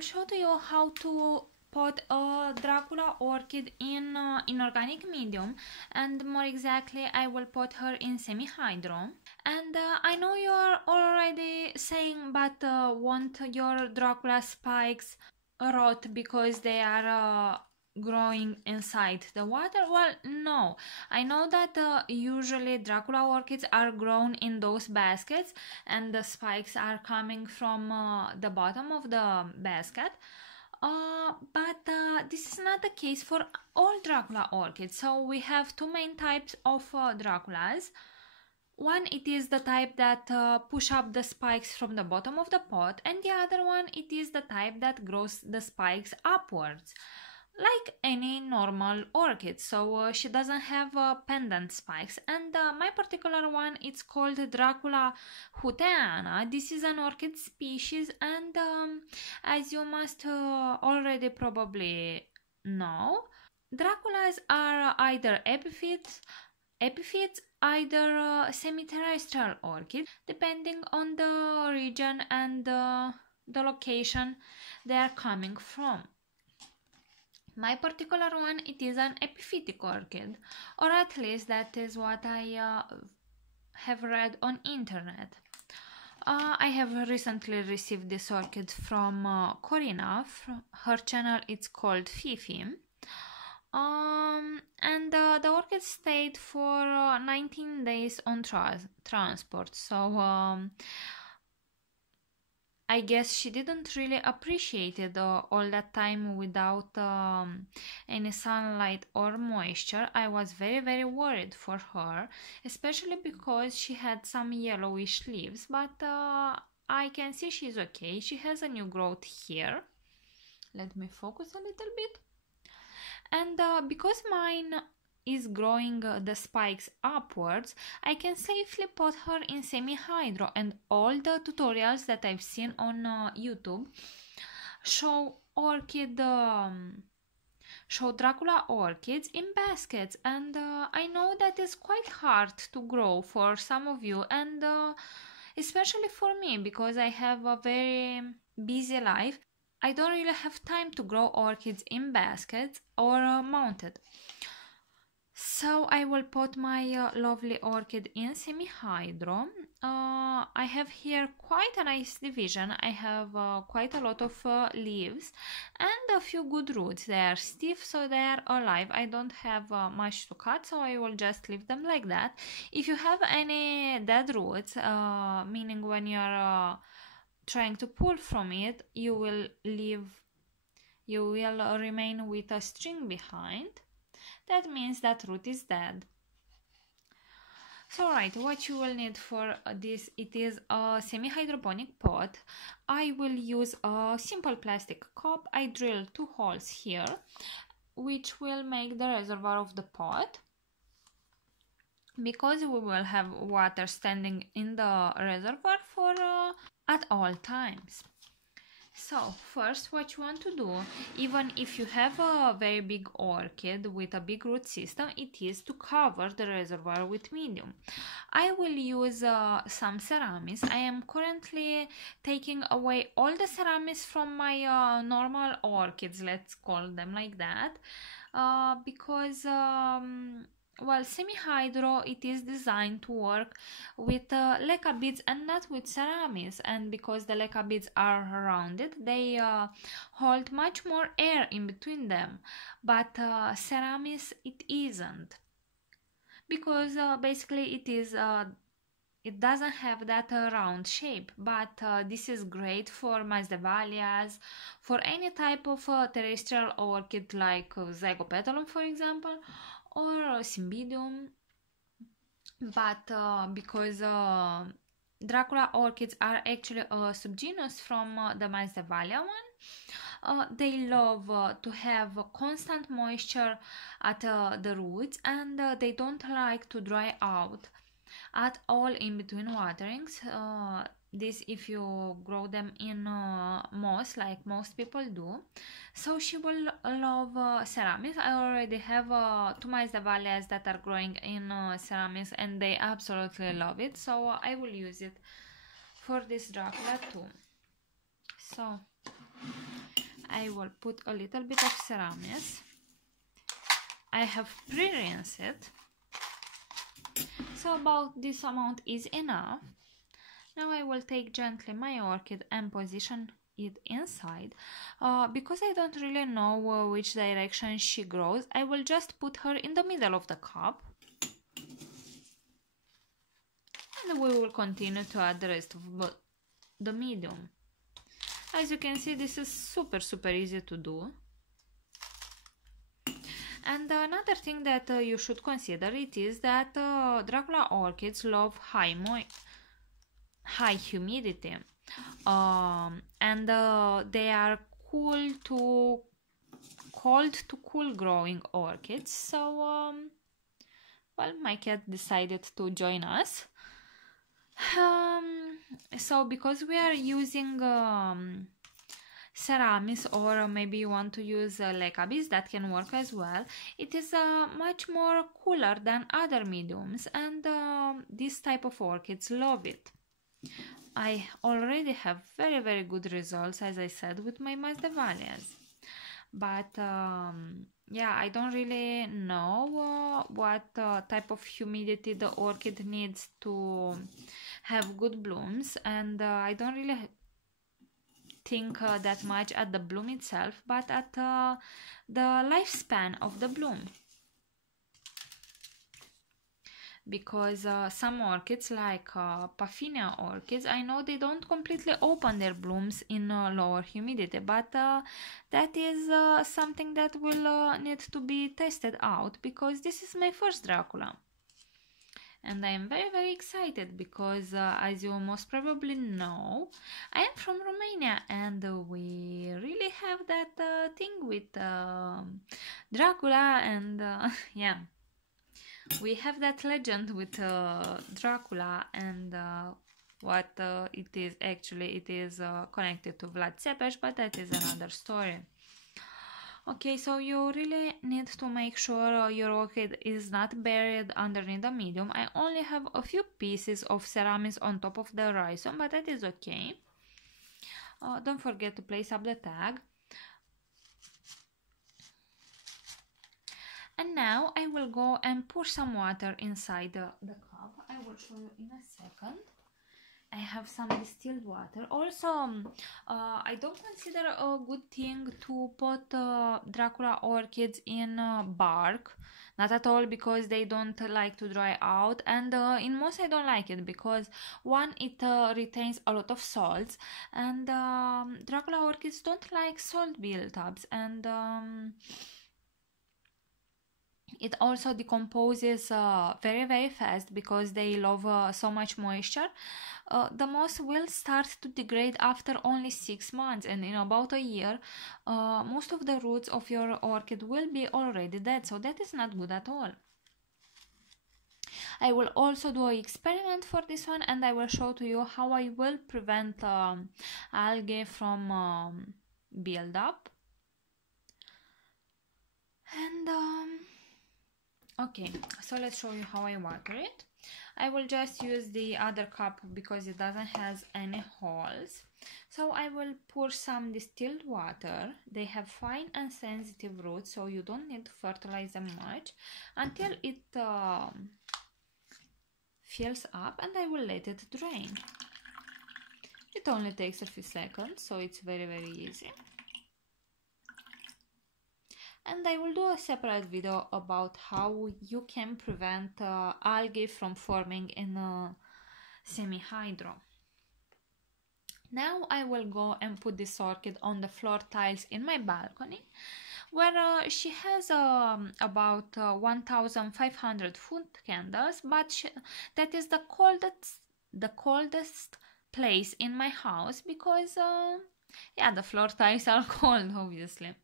will show to you how to pot a Dracula orchid in inorganic medium, and more exactly I will pot her in semi-hydro. And I know you are already saying, but won't your Dracula spikes rot because they are growing inside the water? Well, no. I know that usually Dracula orchids are grown in those baskets and the spikes are coming from the bottom of the basket. But this is not the case for all Dracula orchids. So we have two main types of Draculas. One, it is the type that push up the spikes from the bottom of the pot, and the other one, it is the type that grows the spikes upwards, like any normal orchid. So she doesn't have pendant spikes, and my particular one, it's called Dracula houtteana. This is an orchid species, and as you must already probably know, Draculas are either epiphytes, either semi-terrestrial orchid, depending on the region and the location they are coming from. My particular one, it is an epiphytic orchid, or at least that is what I have read on internet. I have recently received this orchid from Corina. Her channel it's called Fifi. And the orchid stayed for 19 days on transport, so I guess she didn't really appreciate it all that time without any sunlight or moisture. I was very worried for her, especially because she had some yellowish leaves, but I can see she's okay. She has a new growth here. Let me focus a little bit. And because mine is growing the spikes upwards, I can safely pot her in semi-hydro, and all the tutorials that I've seen on YouTube show Dracula orchids in baskets, and I know that is quite hard to grow for some of you, and especially for me, because I have a very busy life. I don't really have time to grow orchids in baskets or mounted. So I will pot my lovely orchid in semi-hydro. I have here quite a nice division. I have quite a lot of leaves and a few good roots. They are stiff, so they are alive. I don't have much to cut, so I will just leave them like that. If you have any dead roots, meaning when you are trying to pull from it, you will remain with a string behind. That means that root is dead. So right, what you will need for this, it is a semi-hydroponic pot. I will use a simple plastic cup. I drill 2 holes here, which will make the reservoir of the pot, because we will have water standing in the reservoir for at all times. So first, what you want to do, even if you have a very big orchid with a big root system, it is to cover the reservoir with medium. I will use some ceramis. I am currently taking away all the ceramis from my normal orchids, let's call them like that, because well, semi-hydro, it is designed to work with leca beads and not with ceramis, and because the leca beads are rounded, they hold much more air in between them, but ceramis, it isn't, because basically it doesn't have that round shape. But this is great for Masdevallias, for any type of terrestrial orchid like Zygopetalum, for example, or Cymbidium. But because Dracula orchids are actually a subgenus from the Masdevallia one, they love to have constant moisture at the roots, and they don't like to dry out at all in between waterings. This if you grow them in moss, like most people do. So she will love ceramis. I already have 2 Masdevallias that are growing in ceramis, and they absolutely love it, so I will use it for this Dracula too. So I will put a little bit of ceramis. I have pre-rinsed it, so about this amount is enough. Now I will take gently my orchid and position it inside. Because I don't really know which direction she grows, I will just put her in the middle of the cup. And we will continue to add the rest of the medium. As you can see, this is super easy to do. And another thing that you should consider it is that Dracula orchids love high humidity, and they are cold to cool growing orchids. So well, my cat decided to join us. So because we are using ceramis, or maybe you want to use lecabis, that can work as well. It is much more cooler than other mediums, and this type of orchids love it. I already have very good results, as I said, with my Masdevallias. But yeah, I don't really know what type of humidity the orchid needs to have good blooms, and I don't really think that much at the bloom itself, but at the lifespan of the bloom. Because some orchids, like Paphinia orchids, I know they don't completely open their blooms in lower humidity, but that is something that will need to be tested out, because this is my first Dracula. And I am very excited because, as you most probably know, I am from Romania, and we really have that thing with Dracula, and yeah, we have that legend with Dracula, and what it is actually, it is connected to Vlad Țepeș, but that is another story. Okay, so you really need to make sure your orchid is not buried underneath the medium. I only have a few pieces of ceramis on top of the rhizome, but that is okay. Don't forget to place up the tag. And now I will go and pour some water inside the cup. I will show you in a second. I have some distilled water. Also, I don't consider a good thing to put Dracula orchids in bark. Not at all, because they don't like to dry out. And in most I don't like it because, one, it retains a lot of salts. And Dracula orchids don't like salt buildups. And it also decomposes very fast because they love so much moisture. The moss will start to degrade after only 6 months, and in about a year most of the roots of your orchid will be already dead, so that is not good at all. I will also do an experiment for this one, and I will show to you how I will prevent algae from build up. And okay, so let's show you how I water it. I will just use the other cup because it doesn't have any holes. So I will pour some distilled water. They have fine and sensitive roots, so you don't need to fertilize them much until it fills up, and I will let it drain. It only takes a few seconds, so it's very easy. And I will do a separate video about how you can prevent algae from forming in a semi-hydro. Now I will go and put this orchid on the floor tiles in my balcony, where she has about 1,500 foot candles, but that is the coldest place in my house because yeah, the floor tiles are cold, obviously.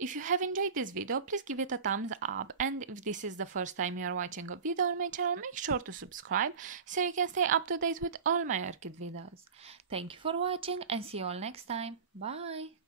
If you have enjoyed this video, please give it a thumbs up, and if this is the first time you are watching a video on my channel, make sure to subscribe so you can stay up to date with all my orchid videos. Thank you for watching, and see you all next time. Bye!